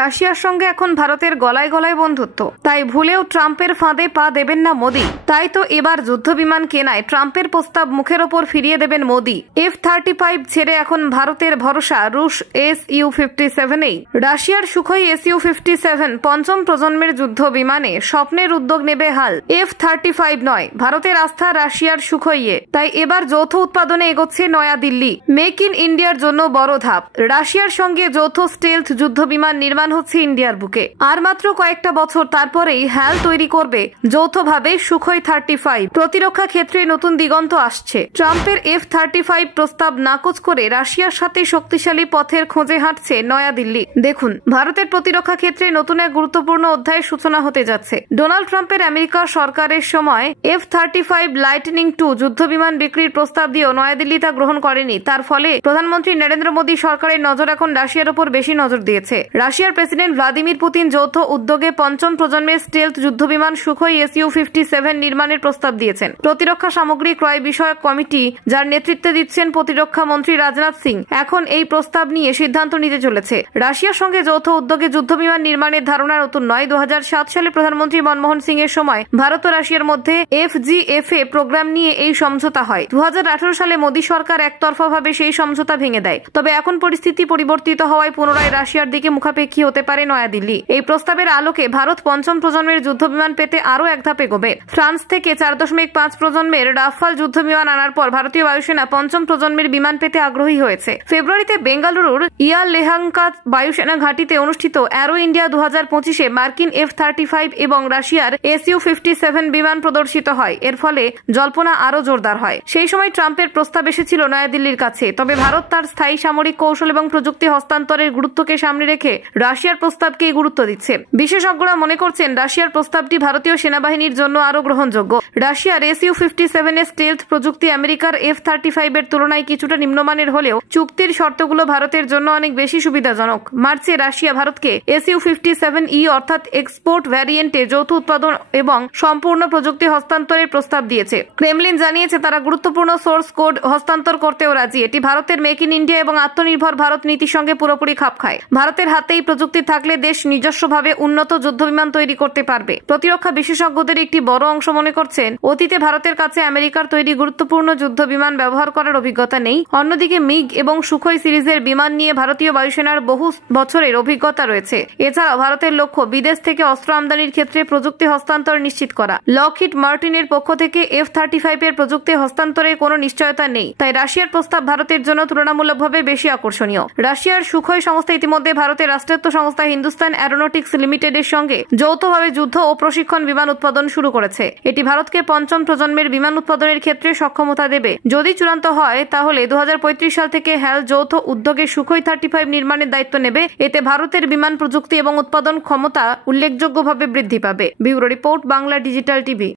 রাশিয়ার সঙ্গে এখন ভারতের গলায় গলায় বন্ধুত্ব, তাই ভুলেও ট্রাম্পের ফাঁদে পা দেবেন না মোদি। তাই তো এবার যুদ্ধবিমান কেনায় ট্রাম্পের প্রস্তাব মুখের ওপর ফিরিয়ে দেবেন মোদি। F-35 ছেড়ে এখন ভারতের ভরসা রুশ Su-57এই। রাশিয়ার সুখোই Su-57 পঞ্চম প্রজন্মের যুদ্ধ বিমানে স্বপ্নের উদ্যোগ নেবে হাল। F-35 নয়, ভারতের আস্থা রাশিয়ার সুখোইয়ে। তাই এবার যৌথ উৎপাদনে এগোচ্ছে নয়াদিল্লি। মেক ইন ইন্ডিয়ার জন্য বড় ধাপ। রাশিয়ার সঙ্গে যৌথ স্টেলথ যুদ্ধ বিমান নির্মাণ হচ্ছে ইন্ডিয়ার বুকে। আর মাত্র কয়েকটা বছর তারপরেই হ্যাল তৈরি করবে যৌথভাবে সুখোই 35। প্রতিরক্ষা ক্ষেত্রে নতুন দিগন্ত আসছে। ট্রাম্পের F-35 প্রস্তাব নাকচ করে রাশিয়ার সাথে শক্তিশালী পথের খোঁজে হাঁটছে নয়াদিল্লি। দেখুন, ভারতের প্রতিরক্ষা ক্ষেত্রে নতুন এক গুরুত্বপূর্ণ অধ্যায়ের সূচনা হতে যাচ্ছে। ডোনাল্ড ট্রাম্পের আমেরিকা সরকারের সময় F-35 লাইটনিং 2 যুদ্ধ বিমান বিক্রির প্রস্তাব দিয়েও নয়াদিল্লি তা গ্রহণ করেনি। তার ফলে প্রধানমন্ত্রী নরেন্দ্র মোদী সরকারের নজর এখন রাশিয়ার উপর বেশি নজর দিয়েছে। রাশিয়ার প্রেসিডেন্ট ভ্লাদিমির পুতিন যৌথ উদ্যোগে পঞ্চম প্রজন্মের স্টেলথ যুদ্ধবিমান সুখোই Su-57 নির্মাণের প্রস্তাব দিয়েছেন। প্রতিরক্ষা সামগ্রী ক্রয় বিষয়ক কমিটি, যার নেতৃত্বে দিচ্ছেন প্রতিরক্ষা মন্ত্রী রাজনাথ সিং, এখন এই প্রস্তাব নিয়ে সিদ্ধান্ত নিতে চলেছে। রাশিয়ার সঙ্গে যৌথ উদ্যোগে যুদ্ধবিমান নির্মাণের ধারণা নতুন নয়। 2007 সালে প্রধানমন্ত্রী মনমোহন সিং এর সময় ভারত ও রাশিয়ার মধ্যে FGFA প্রোগ্রাম নিয়ে এই সমঝোতা হয়। 2018 সালে মোদী সরকার একতরফাভাবে সেই সমঝোতা ভেঙে দেয়। তবে এখন পরিস্থিতি পরিবর্তিত হওয়ায় পুনরায় রাশিয়ার দিকে মুখাপেক্ষী হতে পারে নয়াদিল্লি। এই প্রস্তাবের আলোকে ভারত পঞ্চম প্রজন্মের যুদ্ধবিমান পেতে আরও এক ধাপ এগোবে। ফ্রান্স থেকে 4.5 প্রজন্মের রাফাল যুদ্ধবিমান আনার পর ভারতীয় বায়ুসেনা পঞ্চম প্রজন্মের বিমান পেতে আগ্রহী হয়েছে। ফেব্রুয়ারিতে বেঙ্গালুরুর ইয়ালেহাঙ্কা বায়ুসেনা ঘাঁটিতে অনুষ্ঠিত অ্যারো ইন্ডিয়া 2025-এ মার্কিন F-35 এবং রাশিয়ার Su-57 বিমান প্রদর্শিত হয়। এর ফলে জল্পনা আরও জোরদার হয়। সেই সময় ট্রাম্পের প্রস্তাব এসেছিল নয়াদিল্লির কাছে। তবে ভারত তার স্থায়ী সামরিক কৌশল এবং প্রযুক্তি হস্তান্তরের গুরুত্বকে সামনে রেখে রাশিয়ার প্রস্তাবকেই গুরুত্ব দিচ্ছে। বিশেষজ্ঞরা মনে করছেন রাশিয়ার প্রস্তাবটি ভারতীয় সেনাবাহিনীর জন্য আরও গ্রহণযোগ্য। রাশিয়ার Su-57 এর স্টেলথ প্রযুক্তি আমেরিকার F-35 এর তুলনায় কিছুটা নিম্নমানের হলেও চুক্তির শর্তগুলো ভারতের জন্য অনেক বেশি সুবিধাজনক। মার্চে রাশিয়া ভারতকে Su-57E অর্থাৎ এক্সপোর্ট ভ্যারিয়েন্টে যৌথ উৎপাদন এবং সম্পূর্ণ প্রযুক্তি হস্তান্তরের প্রস্তাব দিয়েছে। ক্রেমলিন জানিয়েছে তারা গুরুত্বপূর্ণ সোর্স কোড হস্তান্তর করতেও রাজি। এটি ভারতের মেক ইন ইন্ডিয়া এবং আত্মনির্ভর ভারত নীতির সঙ্গে পুরোপুরি খাপ খায়। ভারতের হাতেই প্রযুক্তি থাকলে দেশ নিজস্বভাবে উন্নত যুদ্ধবিমান তৈরি করতে পারবে। প্রতিরক্ষা বিশেষজ্ঞদের একটি বড় অংশ মনে করছেন অতীতে ভারতের কাছে আমেরিকার তৈরি গুরুত্বপূর্ণ যুদ্ধ বিমান ব্যবহার করার অভিজ্ঞতা নেই। অন্যদিকে মিগ এবং সুখোই সিরিজের বিমান নিয়ে ভারতীয় বায়ুসেনার বহু বছরের অভিজ্ঞতা রয়েছে। এছাড়াও ভারতের লক্ষ্য বিদেশ থেকে অস্ত্র আমদানির ক্ষেত্রে প্রযুক্তি হস্তান্তর নিশ্চিত করা। লকহিড মার্টিনের পক্ষ থেকে F-35 এর প্রযুক্তি হস্তান্তরের কোনো নিশ্চয়তা নেই। তাই রাশিয়ার প্রস্তাব ভারতের জন্য তুলনামূলকভাবে বেশি আকর্ষণীয়। রাশিয়ার সুখোই সংস্থা ইতিমধ্যে ভারতের রাষ্ট্রায়ত্ত সংস্থা হিন্দুস্তান অ্যারোনটিক্স লিমিটেডের সঙ্গে যৌথভাবে যুদ্ধ ও প্রশিক্ষণ বিমান উৎপাদন শুরু করেছে। এটি ভারতকে পঞ্চম প্রজন্মের বিমান উৎপাদনের ক্ষেত্রে সক্ষমতা দেবে। যদি চূড়ান্ত হয় তাহলে 2035 সাল থেকে হ্যাল যৌথ উদ্যোগে সুখোই 35 নির্মাণের দায়িত্ব নেবে। এতে ভারতের বিমান প্রযুক্তি এবং উৎপাদন ক্ষমতা উল্লেখযোগ্যভাবে বৃদ্ধি পাবে। Bureau report, Bangla digital TV.